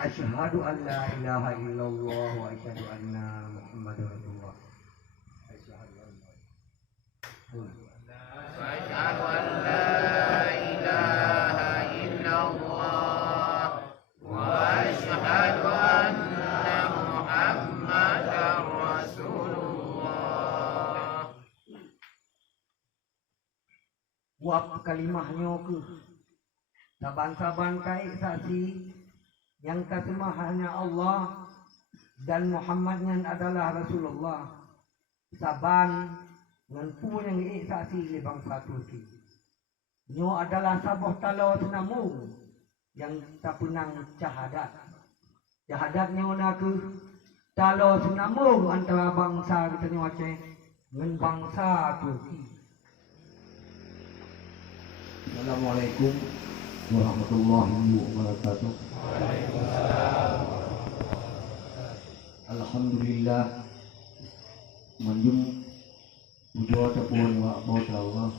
Asyhadu an la ilaha illallah wa asyhadu anna Muhammadar Rasulullah. Asyhadu an la ilaha illallah wa asyhadu anna Muhammadar Rasulullah. Buat kalimahnya ke saban-saban kai saksi yang kesemua hanya Allah dan Muhammadnya adalah Rasulullah. Saban nganpu yang saksi di bangsa Turki. Nyo adalah sabuh talo senamu yang tak punang syahadat. Syahadatnya nak talo senamu antara bangsa kita nyo Aceh dengan bangsa Turki. Assalamualaikum warahmatullahi wabarakatuh. Alhamdulillah manjung puja tepun wa bauta Allah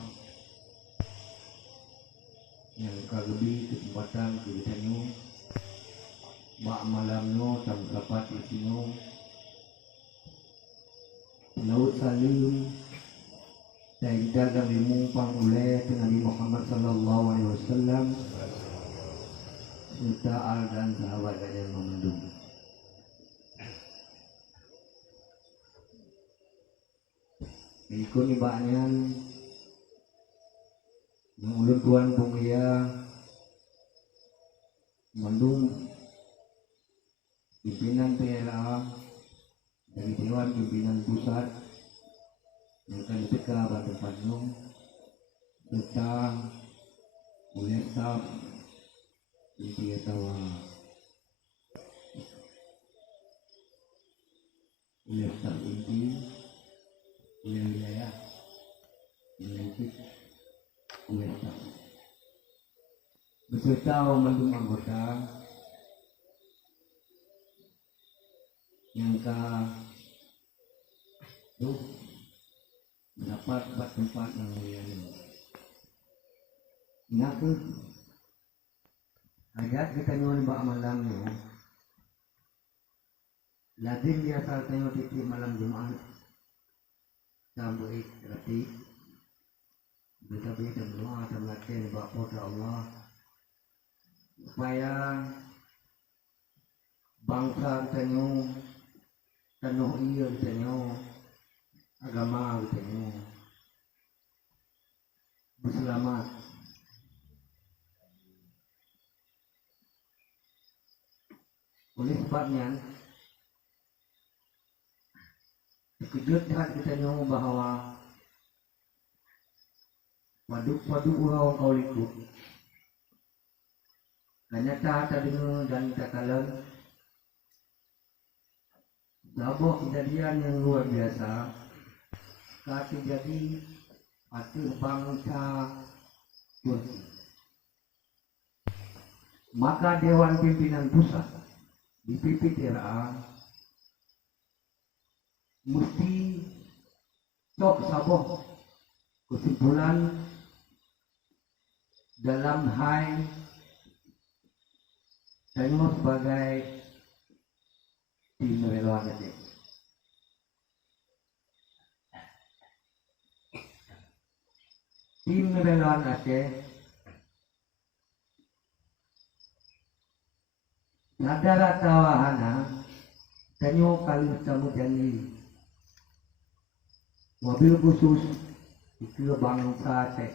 yang kagebi kesempatan kita nyu mak malamno tam rapat isino laut salim dan dalam mumpang oleh Nabi Muhammad sallallahu alaihi wasallam serta al dan sahabat yang memendung. Ikut ibanan mengulun tuan pengia mendung pimpinan PLA dari Dewan Pimpinan Pusat yang akan teka pada Padung serta oleh staf inti tawa oleh staf inti oleh wilayah oleh staf beserta mendung anggota yang dapat tempat yang mulia ini. Nak ayat kita nyuruh bak malam ni. Lazim dia asal tengok titik malam Jumaat. Sampai berarti kita berdoa dan berlatih bak pada Allah supaya bangsa kita nyu tanah iya kita nyu agama kita nyu berselamat. Oleh sebabnya terkejut hati kita nyu bahawa waduk urau kau likut ternyata terdengar dan terkalang sebuah kejadian yang luar biasa. Saat terjadi pada bangsa Turki, maka Dewan Pimpinan Pusat di PPTRA mesti cok saboh kesimpulan dalam hal tengok sebagai tim relawan Aceh. Tim relawan Aceh nadara tawahana tanyo kali tamu janji mobil khusus itu bangsa Aceh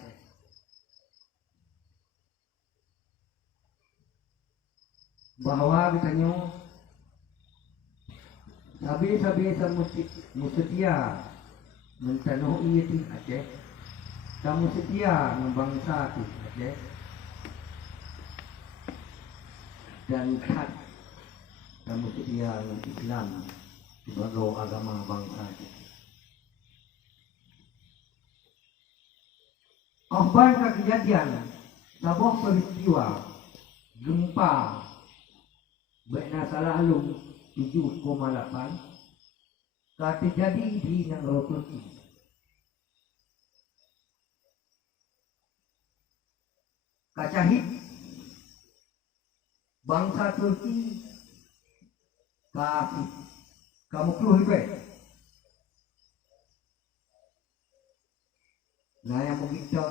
bahwa bitanyo sabi musetia mentanoh iya Aceh kamu setia membangsa Aceh dan kat kamu setia Islam sebagai agama bangsa Aceh. Apakah kejadian sebuah peristiwa gempa berasa lalu 7,8 terjadi di negara Turki. Kacahit bangsa Turki Tapi kamu keluar juga. Nah yang begitu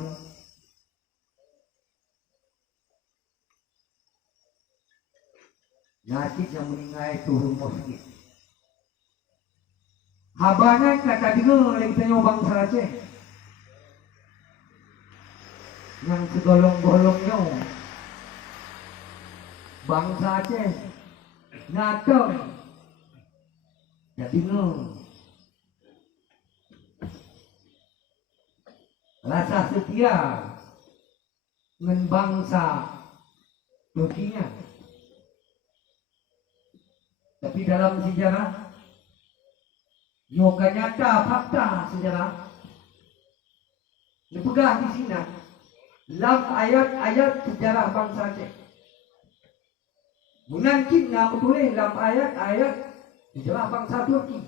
nasib yang meninggal itu rumah. Habanya kata dengar lagi tanya bangsa Aceh yang segolong-golongnya bangsa Aceh nyata jadi dengar rasa setia dengan bangsa Turkinya. Tapi dalam sejarah Yoga nyata fakta sejarah dipegang di sini dalam ayat-ayat sejarah bangsa Aceh. Menangkitnya boleh dalam ayat-ayat sejarah bangsa Turki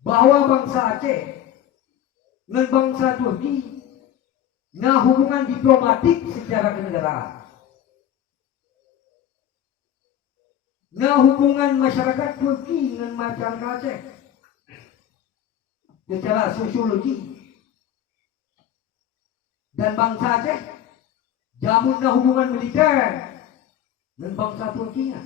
bahwa bangsa Aceh dengan bangsa Turki nah hubungan diplomatik secara kenegaraan. Nah hubungan masyarakat Turki dengan masyarakat Aceh secara sosiologi dan bangsa Aceh jamun nah hubungan militer dengan bangsa Turkinya.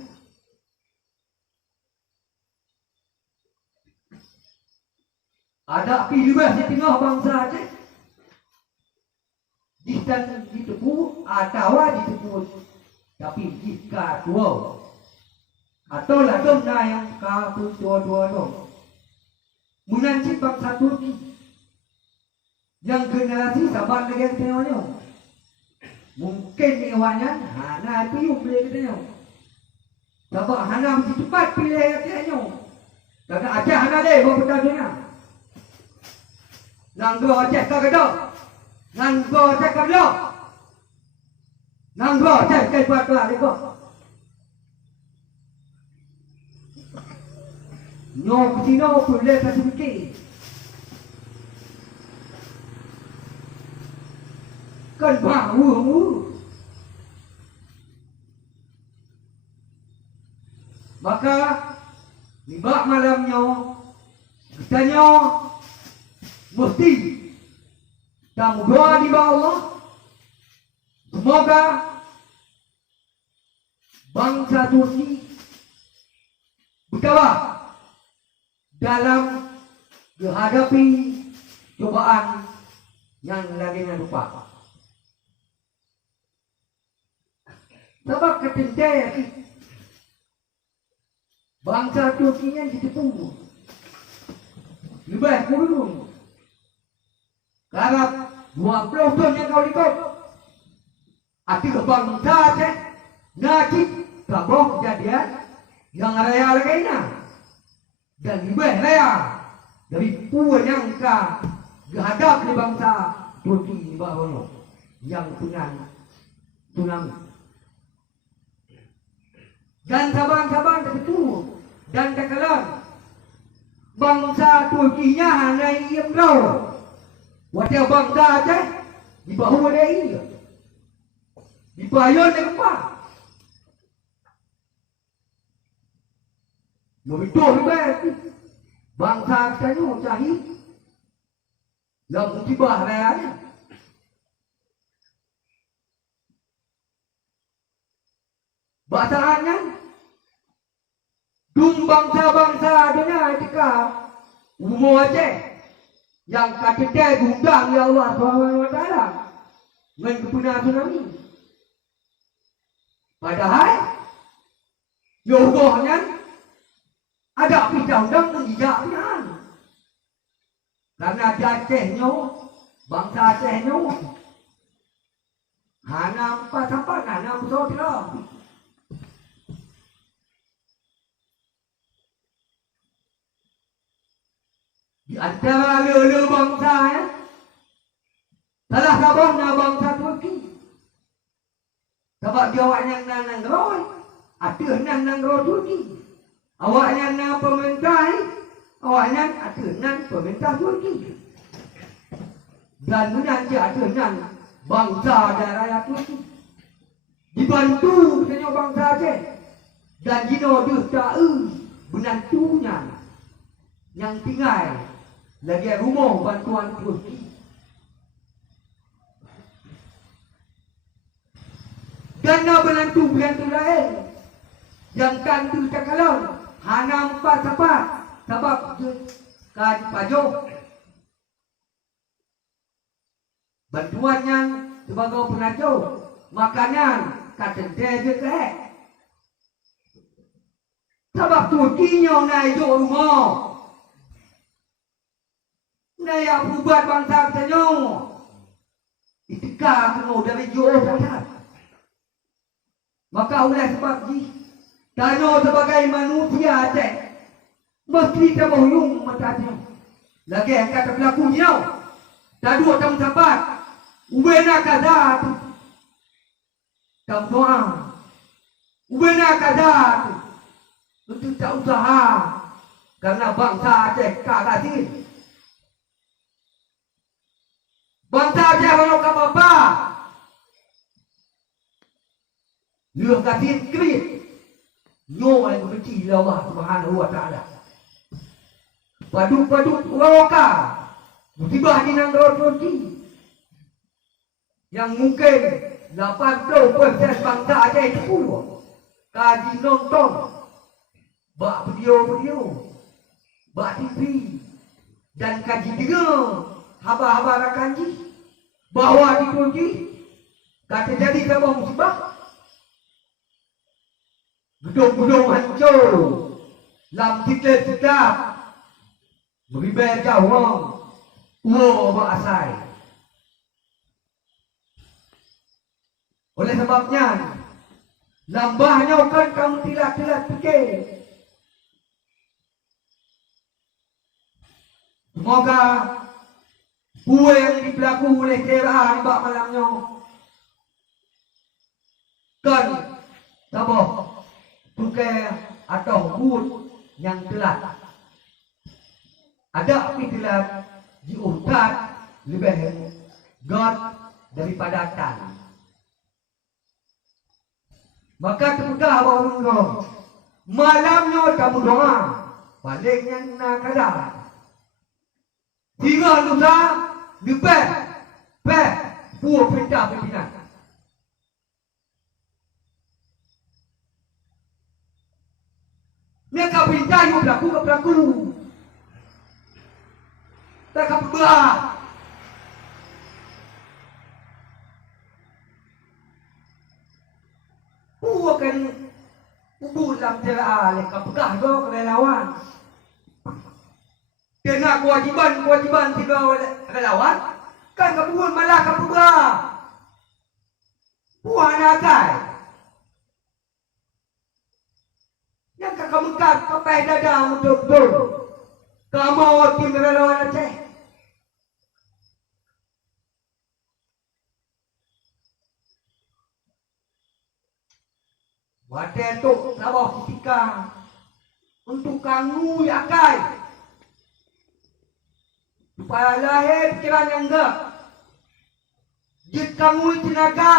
Ada pilih di tengah bangsa Aceh distan ditepu atau ditepu tapi jika dua atau ladong na yang kaput dua-dua dong menanci bangsa Turki yang generasi sabar lagi tengoknya mungkin iwannya hana itu yung pilih katanya sabar hana mesti cepat pilih katanya karena Aceh hana deh bawa petadanya nanggo Aceh kagak nanggo Aceh kagak nanggo Aceh kagak kagak Nyok sino boleh kasih fikir. Kan bau. Maka di bak malamnya katanya mesti kamu doa di bawah Allah. Semoga bangsa Turki berkawal dalam menghadapi cobaan yang lainnya lupa. Sebab ketendai bangsa Turkinya ditipu. Lebih kurun. Karena 20 tahun yang kau ikut. Arti bangsa Aceh najib kabur kejadian yang raya lainnya. Dan lebih raya dari puan yang dihadap di bangsa Turki di bawah yang tsunami. Dan saban-saban terbetul dan tekalan bangsa Turkinya hanya yang tahu. Wajah bangsa Aceh di bawah dia di bayon yang empat. Begitu hebat bangsa kita cari yang musibah rayanya. Bacaannya bangsa-bangsa dunia ketika umum Aceh yang kata gundang ya Allah SWT dengan kepunahan tsunami. Padahal yogohnya ada undang mengijaknya karena Acehnya bangsa Acehnya hana empat sampai hana besar tidak. Di antara lele bangsa salah sabahnya bangsa Turki sebab dia awaknya nang roy ada nang roy Turki. Awaknya na pemerintah, awaknya ada nan pemerintah Turki. Dan menanti ada nan bangsa dan rakyat Turki. Dibantu dengan bangsa Aceh. Dan jino dia menantunya yang tinggal lagi rumah bantuan Turki. Dan menantu lain yang kantu cakalang hana empat sebab kaji pajok bantuannya sebagai penajau makanan kata dia je sebab Turkinya naik rumah naik buat bangsa tanya itikah kena dari jauh sangat. Maka oleh sebab ni tanya sebagai manusia cek mesti terbohong matanya lagi yang kata berlaku ni tak dua tahun sabat ubena kada tu tak doa ubena kada tu untuk tak usaha karena bangsa Aceh kagak bangsa Aceh orang apa Lương kasih kebit nyo yang benci Allah Subhanahu wa taala. Paduk roka musibah di negara Turki yang mungkin 80% bangsa Aceh itu kaji nonton bak video bak TV dan kaji dengar haba-haba rakanji bahwa di Turki kata jadi sebuah musibah gedung-gedung hancur lam sedap beribai jauh berasai. Oleh sebabnya lambahnya kan kamu tidak fikir semoga kue yang diberlaku oleh kera di bak malamnya kan tabah tukai atau hut yang telat ada api telat diurtat lebih God daripada tan. Maka termudah bahawa malamnya kamu doa baliknya nak kada hingga lusa lebih buah perintah pimpinan. Mereka perintah yang berlaku. Tak berubah. Bukan dalam jeraah leka pegah do relawan. Kena kewajiban tiga relawan kan kebuan malah kapegah. Buah nagai. Yang kakak mengkat kepai dada betul-betul. Kamu tim relawan Aceh. Wadah tu sabah ketika untuk kamu yakai. Supaya lahir pikiran yang enggak. Jika kamu tenaga.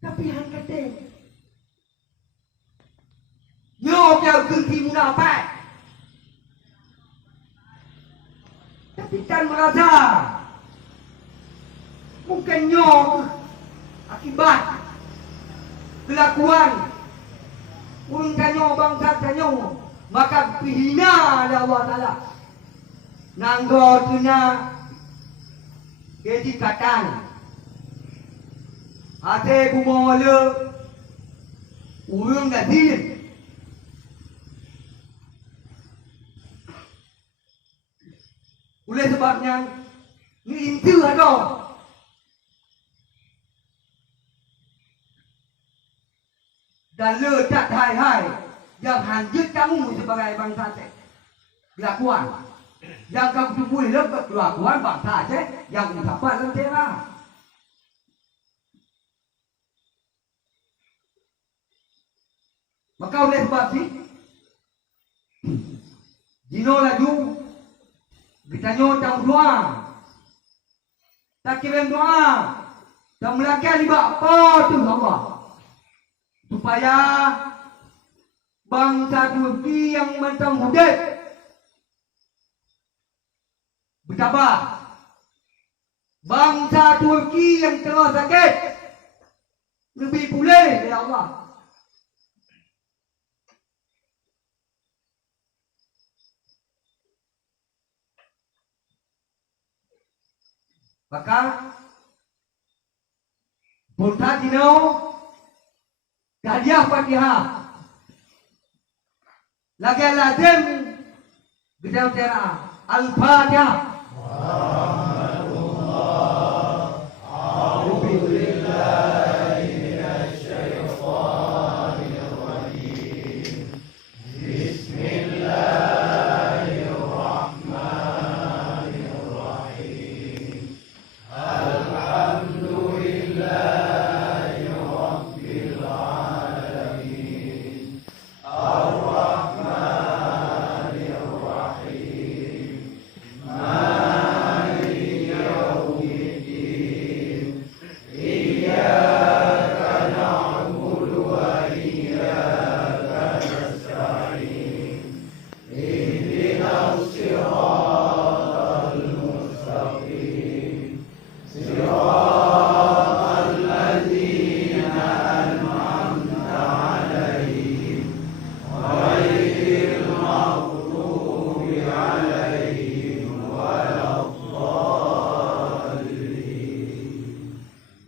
Tapi yang kata nyo kau gerti munafik. Tapi kan merasa mungkin nyo akibat kelakuan unta nyo bangsa nyo maka hina oleh Allah Taala. Nanggo tuna kedikatan ate bumole urung gadin oleh sebabnya ni inti ada dan letak hai yang hanjut kamu sebagai bangsa Aceh kelakuan yang kamu tubuh lebat kelakuan bangsa Aceh yang ucapan lentera. Maka oleh sebab ni Jino laju ditanya tentang doa tak kira doa Semelakan iba apa tu Allah. Supaya bangsa Turki yang macam Hudud bersabar. Bangsa Turki yang tengah sakit lebih pulih ya Allah. Maka Punta Dino hadiah Fatihah lagi lazim bidang tera Al-Fatihah.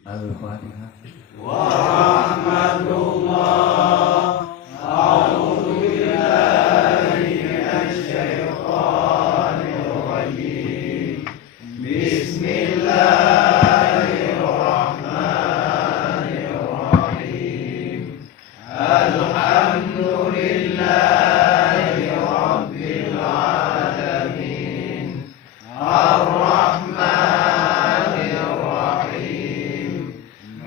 Al-Fatihah. Warahmatullah. A'udzu billahi minasy syaithanir rajim. Bismillahirrahmanirrahim. Alhamdulillahi rabbil alamin. Ar-Rahmanir Rahim.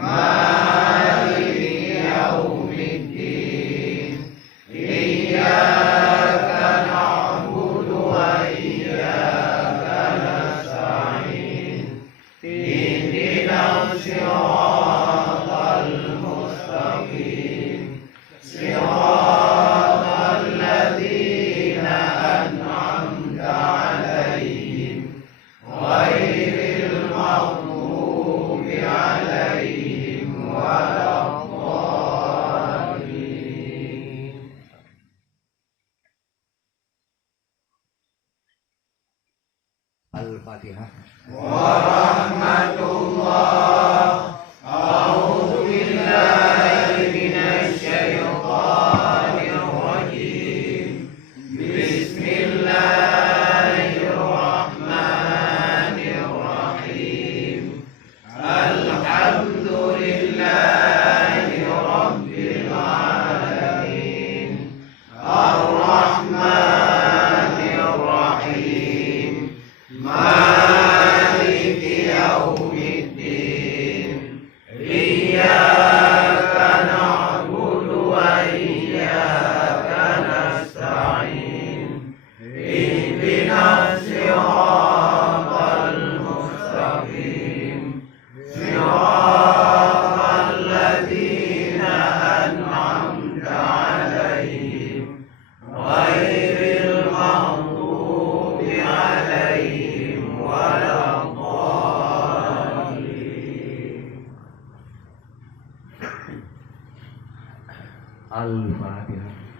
Maliki yaumiddin. Iyyaka na'budu wa iyyaka nasta'in. Ihdinas siratal mustaqim. Siratal ladzina an'amta 'alaihim ghairil maghdubi 'alaihim waladdallin. Al-Fatihah.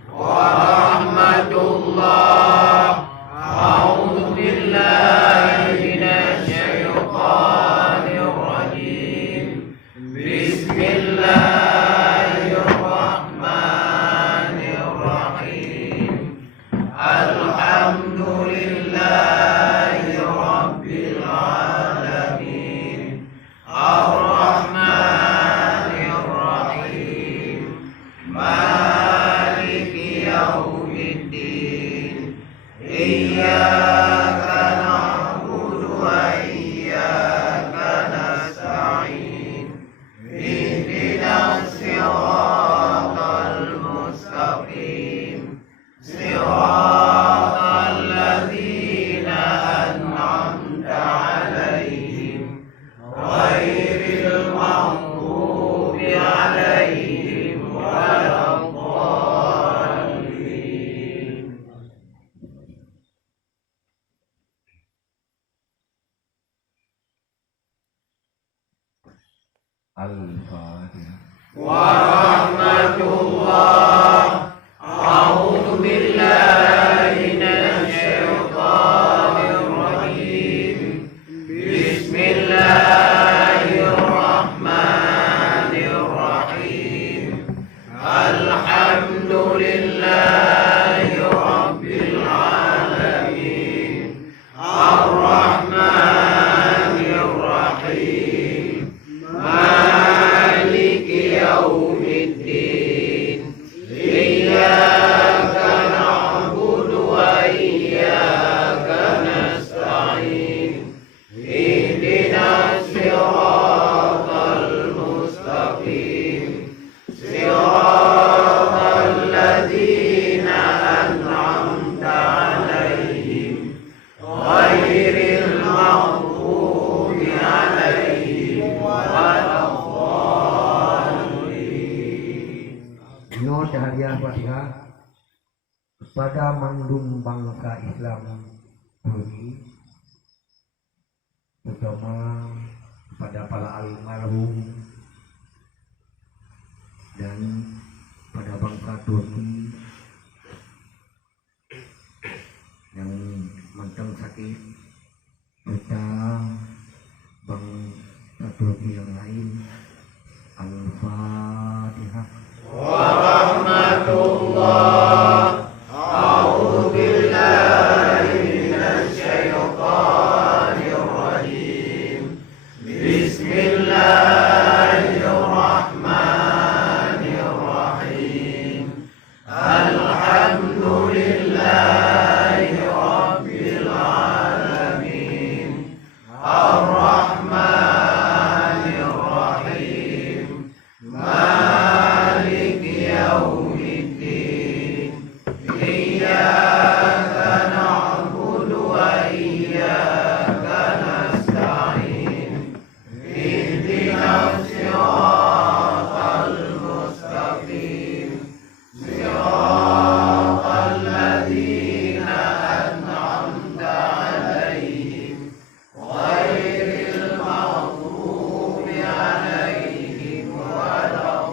Warahmatullah. A'udzu billahi minasy syaithanir rajim. Bismillahirrahmanirrahim. Alhamdulillahi rabbil alamin. Ar-Rahmanir Rahim. Maliki yaumiddin. Al-Fatihah. Warahmatullah. A'udzu billahi minasyaitonir rajim. Bismillahirrahmanirrahim. Alhamdulillahi rabbil alamin. Ar-Rahmanir Rahim. Maliki yaumiddin. Iyyaka na'budu wa iyyaka nasta'in. Ihdinas siratal mustaqim. Siratal ladzina an'amta 'alaihim ghairil maghdubi 'alaihim waladdallin. Nyo hadiah Fatihah kepada mandum bangsa Islam Turki, terutama kepada para almarhum dan pada bangsa Turki yang mantan sakit, serta bangsa Turki yang lain. Al-Fatihah. Warahmatullah. A'udzu billahi minasyaitonir rajim. Bismillahirrahmanirrahim. Alhamdulillahi rabbil alamin. Ar-Rahmanir Rahim. Maliki yaumiddin. Iyyaka na'budu wa iyyaka nasta'in. Ihdinas siratal mustaqim. Siratal ladzina an'amta 'alaihim ghairil maghdubi 'alaihim waladdallin.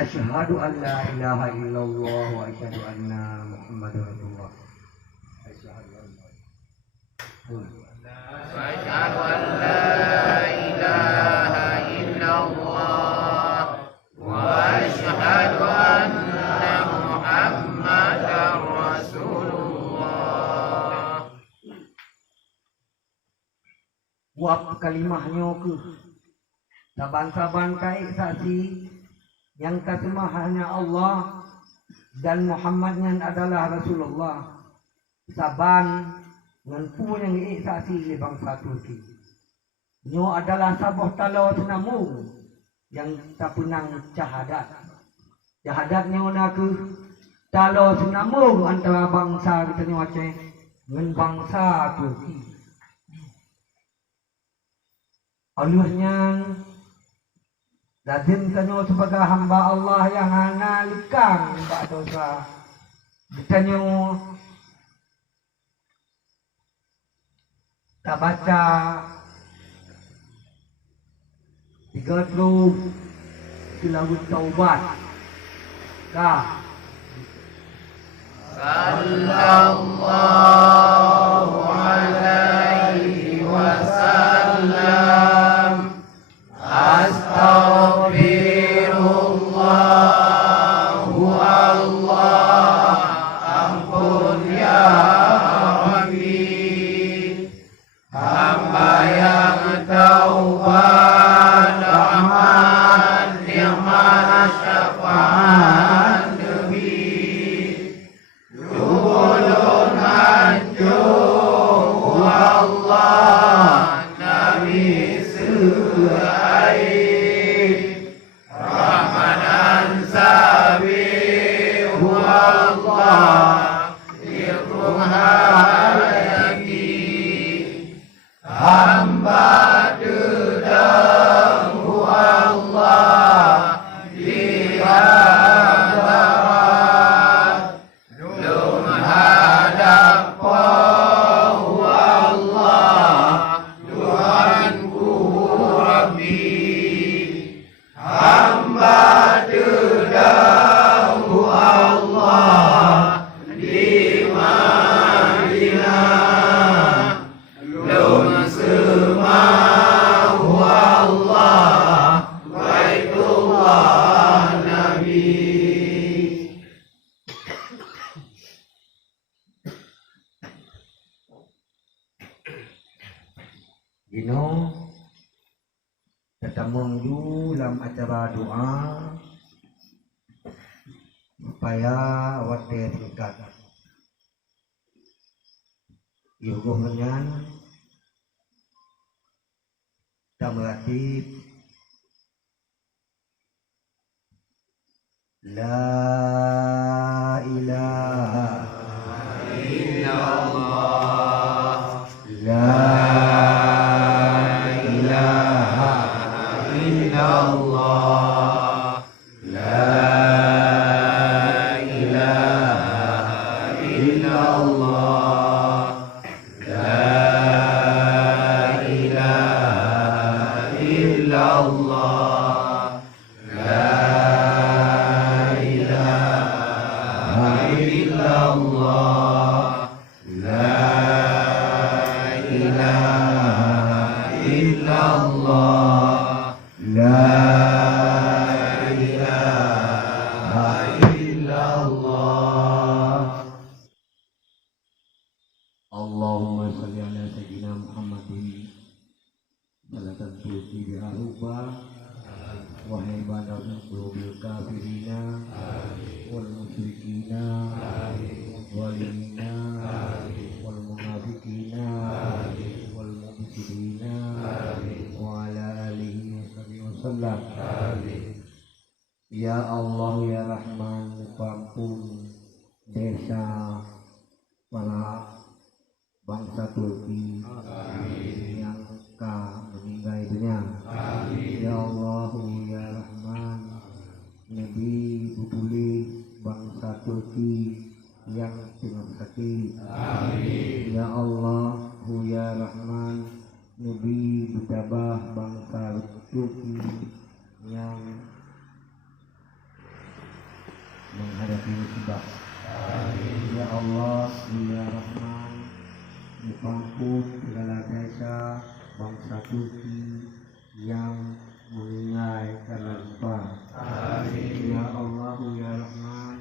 Asyhadu an la ilaha illallah wa asyhadu anna Muhammadar Rasulullah. Asyhadu an la Asyhadu an la ilaha illallah wa asyhadu anna Muhammadar Rasulullah. Wap kalimahnya ke saban-saban kai saksi yang kasema hanya Allah dan Muhammadnya adalah Rasulullah. Saban dengan pu yang saksi di bangsa Turki. Nyo adalah sabuh talo senamu yang tak punang syahadat. Syahadatnya nak talo senamu antara bangsa kita ni Aceh dengan bangsa Turki. Aluhnya lazim kanyo sebagai hamba Allah yang analikang mbak dosa. Kanyo tak baca 30 tilawat taubat. Kah Sallallahu alaihi wasallam. Astaghfirullahu Allah. Ampun ya Rabbi. Hamba yang taubat rahman ni'mat syafaat Nabi. Dulun hancur Allah Nabi Suhaib. Rahmanan sabihu Allah Irum hayati. Hamba dedangku Allah di hadarat. Dum hadap Gino ketemu dalam acara doa supaya wate singkat. Hubungan tamlatib la ilaha illallah, la ilaha illallah, la ilaha illallah, la ilaha illallah, la ilaha illallah, la ilaha illallah, la ilaha illallah. Allahumma salli ala sayyidina Muhammadin salatan tuti biha rubah wa hibadahum qulubil kafirina wal musyrikina wal mu'minina wal munafiqina wal mubsidina wa ala alihi wa sallam. Ya Allah ya Rahman, ampun desa para bangsa Turki yang meninggal dunia. Ya Allah ya Rahman, Nabi bubuli bangsa Turki yang tengah sakit. Ya Allah ya Rahman, Nabi betabah bangsa Turki yang menghadapi musibah. Ya Allah ya Rahman, dipampun segala desa bangsa Turki yang meninggal karena lupa. Ya Allah ya Rahman,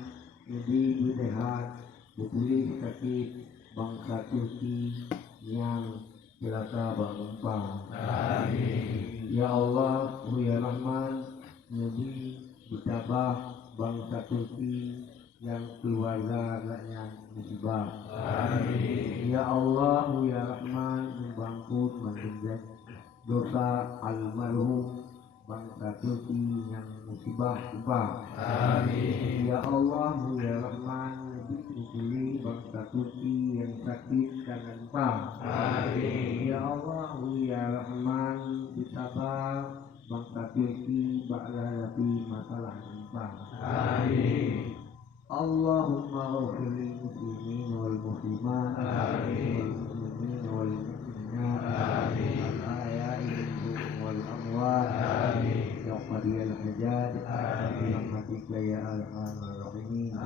lebih berdehat berpulih sakit bangsa Turki yang celaka berlupa. Ya Allah ya Rahman, lebih bertabah bangsa Turki yang keluarganya musibah. Ya Allah ya Rahman, membangkut mendengar dosa almarhum bangsa Turki yang musibah upah. Ya Allah ya Rahman, lebih bangsa Turki yang sakit karena upah. Ya Allah ya Rahman, disabar bangsa Turki menghadapi masalah upah. Allahumma ghfir lil muslimin wal muslimat wal muslimin wal muslimat al ahya'i wal amwat ya qadiyal hajat rahmatika ya arhamar rahimin.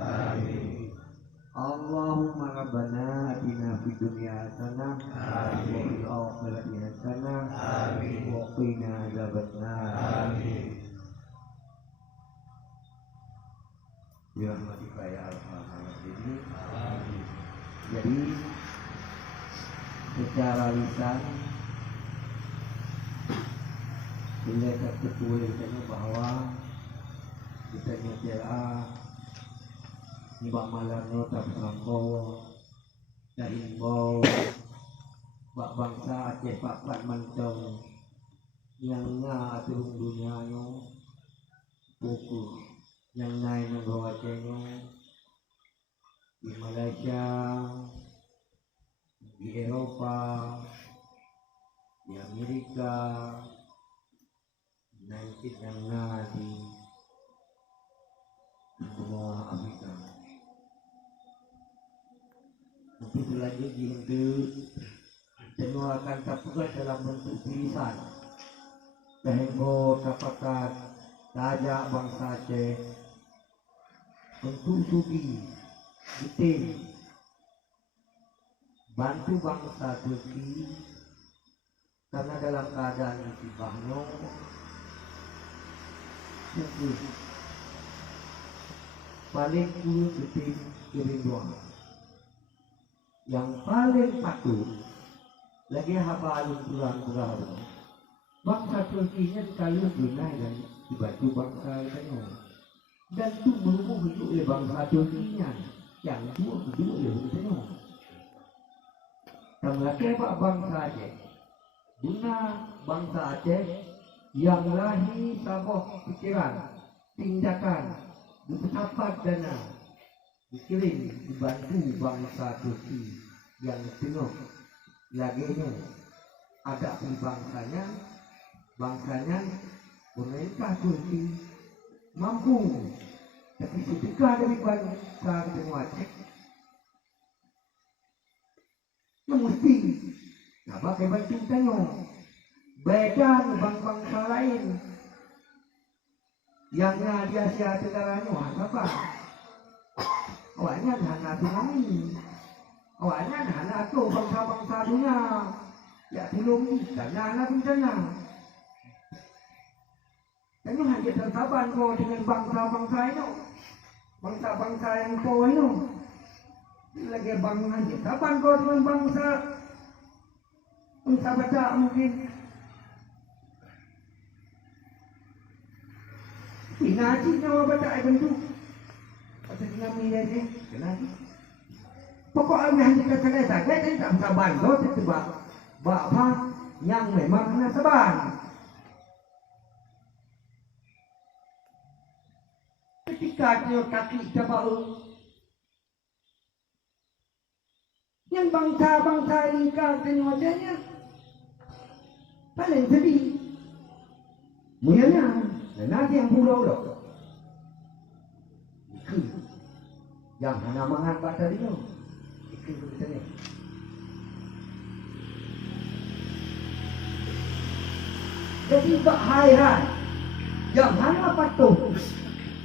Allahumma rabbana atina fid dunya hasanah wa fil akhirati hasanah wa qina adzabannar. Ya rahmatika ya arhamar rahimin. Jadi secara lisan bila tertulisnya bahwa kita nyatela Mbak Malarno tak sangko dan imbau Mbak bangsa Aceh Pak Pat Mancong yang ngatur dunianya pukul yang naik membawa Acehnya di Malaysia, di Eropa, di Amerika, nanti yang di benua Afrika. Untuk selanjutnya untuk menularkan tapukan dalam bentuk tulisan. Sehingga dapatkan tajak bangsa Aceh untuk sugi detail bantu bangsa Turki karena dalam keadaan musibahnya sungguh paling kuat detail kerinduan yang paling patut lagi haba alun kurang bangsa Turkinya sekali tunai dan dibantu bangsa Tengah dan itu merupakan hidup oleh bangsa Turkinya yang dua hidup oleh Tengah. Dan lagi bangsa Aceh guna bangsa Aceh yang lahir sabah pikiran tindakan berpendapat dana dikirim dibantu bangsa Turki yang Tengah laginya ada di bangsanya pemerintah Turki mampu tapi sedekah dari bangsa Tengah Aceh yang mesti nak pakai bantu Tengah beda bangsa lain yang di Asia Tenggara ni apa awaknya hanya tsunami awaknya hanya tu bangsa-bangsa dunia ya belum karena anak bencana dan hanya tersaban kau dengan bangsa-bangsa itu bangsa-bangsa yang tua itu lagi hanya tersaban kau dengan bangsa baca mungkin ngaji nyawa baca bentuk pasal tsunami dia ni kenapa pokoknya hanya kata-kata saja dan tak saban kau tertebak bapak yang memang kena saban ketika dia kaki jabau yang bangsa-bangsa ini kau tengoknya paling sedih mulianya dan nanti yang pulau loh yang hanya mengangkat tadi tu itu betul. Jadi bahaya yang hanya patuh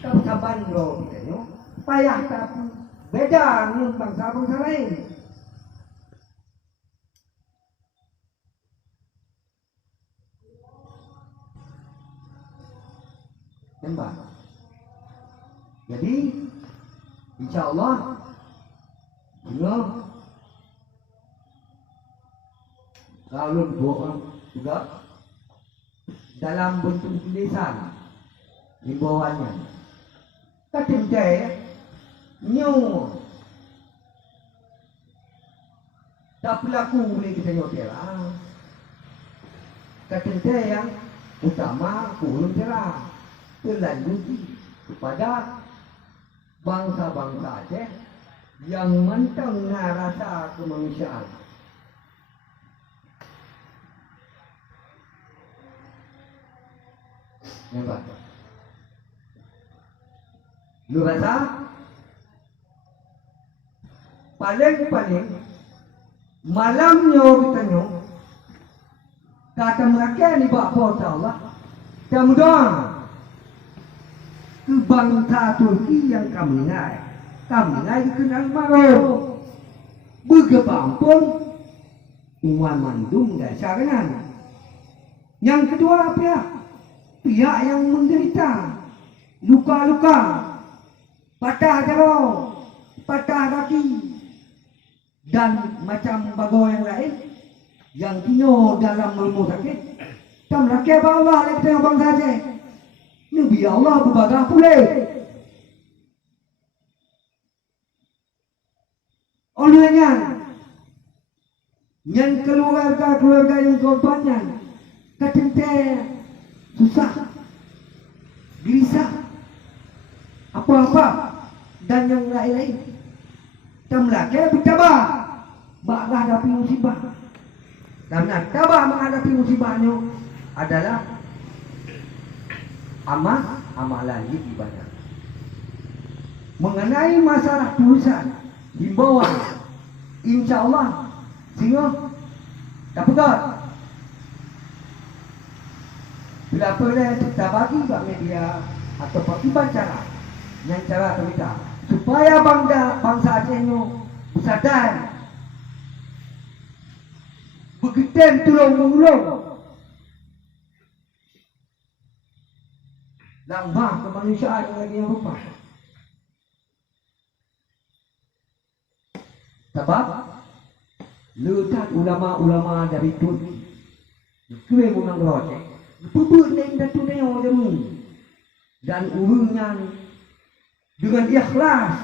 kesabaran lo kita payah tapi beda dengan bangsa-bangsa lain. Nampak? Jadi InsyaAllah kalau bohong juga dalam bentuk tulisan himbauannya ketinggai nyu tak berlaku boleh kita nyotel ketinggai yang utama kurun cerah terlanjuti kepada bangsa-bangsa Aceh yang mentengah rasa kemanusiaan. Nampak? Lu rasa? Paling malamnya kita kata mereka ni bapa Allah dan doa ke bangsa Turki yang kami naik kenal marah bergepampun umat mandung dasarnya. Yang kedua pihak yang menderita luka-luka patah jari patah kaki dan macam bagai yang lain yang kino dalam rumah sakit dan rakyat Allah lagi tengok bangsa Aceh Nabi Allah berbagah pulih. Olehnya yang keluarga yang korbannya kecentai susah gelisah apa-apa dan yang lain-lain dan lagi bertabah menghadapi musibah dan tabah menghadapi musibahnya adalah amalan ibadah. Mengenai masalah tulisan himbauan insyaallah sehingga tak pegat bila boleh kita bagi ke media atau bagaimana cara yang cara kita supaya bangsa Aceh ini sadar begitu tolong-menolong lambah kemanusiaan yang rupa. Sebab letak ulama-ulama dari Turki. Kue menang rote. Pebudeng dan tuneo demi. Dan urungnya dengan ikhlas.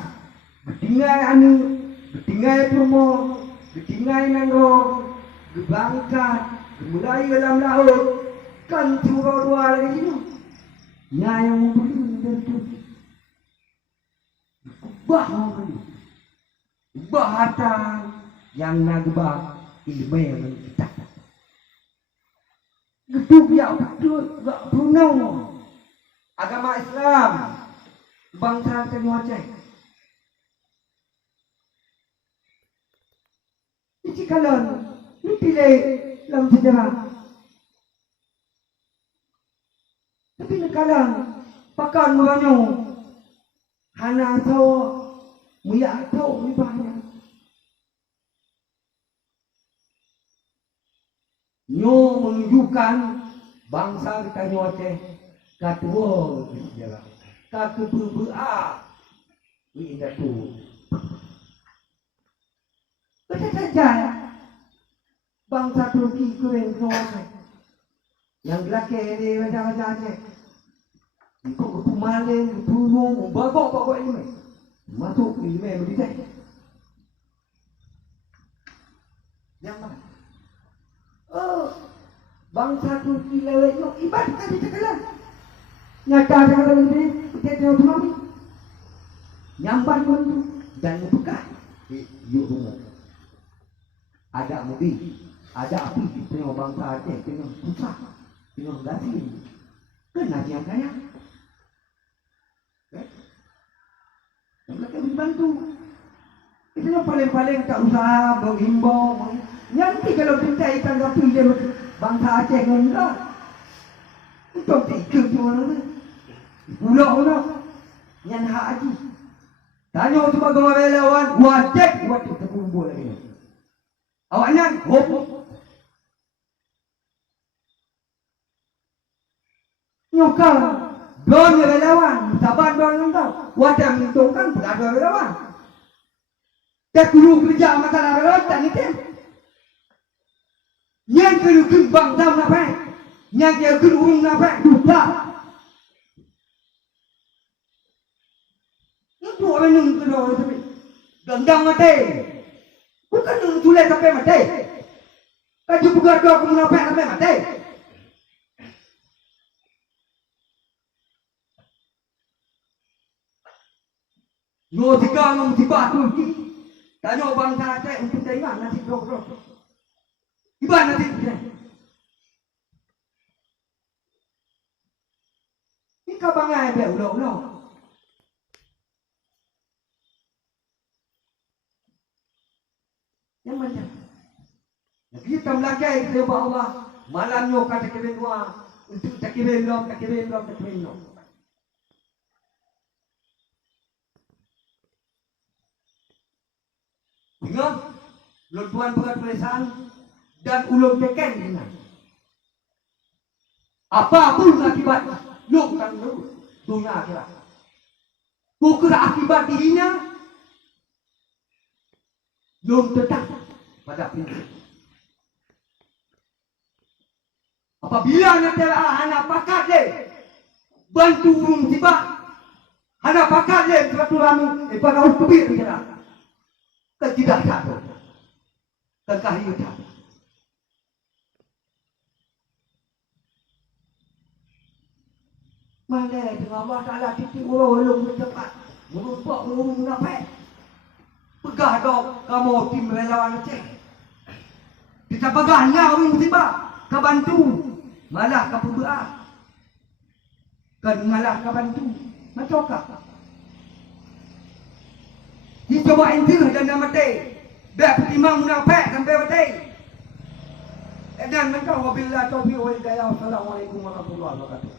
Betinggai anu, betinggai promo, betinggai nangro, gebangkat, mulai dalam laut. Kan curau dua lagi itu. Yang membeli dan Turki. Ubah membeli. Ubah hatang yang nagbah ilmu yang kita. Gedung yang betul, tak punau. Agama Islam, bangsa Timur Aceh. Ini kalian, ini pilih dalam sejarah. Tapi kalian, pakan banyak. Hana tahu, muya tahu banyak. Nyo menunjukkan bangsa kita Timur Aceh katua sejarah. Kakebea ini datu. Kita saja bangsa Turki keren semua. Yang laki ni macam-macam Aceh. Ikut maling, turun, babak ini. Masuk ini begitu. Yang mana? Oh, bangsa Turki lewat no ibadat kami cakalan. Nyata cakalan ini kita otonomi. Nyambar pun dan buka. Yuk rumah. Ada mobil, ada api tengok bangsa Aceh, tengok susah, tengok gasin. Kena yang kaya. Yang mereka dibantu. Itu yang paling-paling tak usah menghimbau. Nanti kalau kita ikan gapi dia bangsa Aceh enggak. Untuk tikam tu mana? Ulah. Yang hak haji. Tanya tu bagaimana relawan wajib waktu terkumpul lagi. Awaknya hop. Nyokal don relawan, sabar don engkau. Wajib menguntungkan berada relawan. Tak guru kerja masalah relawan tak ngerti. Yang kedua bangsa apa? Yang kedua apa? Duta. Itu orang yang kedua itu. Gendang mati. Bukan yang tulis sampai mati. Kaju buka doa kemunafik sampai mati. Yo tiga musibah Turki. Tanya bangsa Aceh untuk tengok nasi blok-blok. Iban nanti dia. Ini kabangan dia ulang-ulang. Yang macam. Kita melakai kepada Allah. Malamnya kata kebin dua. Untuk tak kebin lom. Ingat, tuan berat tulisan dan ulung teken dengan apapun akibat luk dan dunia akhirat. Bukan akibat dirinya luk tetap pada prinsip. Apabila nanti anak pakat le bantu urung tiba, anak pakat le silaturahmi pada orang kubir bicara. Tidak satu, kekahiyutan. Mana dengan Allah Taala titik ulung bercepat, merubah urung munafik. Pegah dok kamu tim relawan Aceh. Kita pegahnya orang musibah, kebantu, malah kepubah, kan malah kebantu, macokak. Dicoba intir dan dah mati. Biar pertimang munafik sampai mati. Dan mereka wabillah taufiq wal hidayah. Wassalamualaikum warahmatullahi wabarakatuh.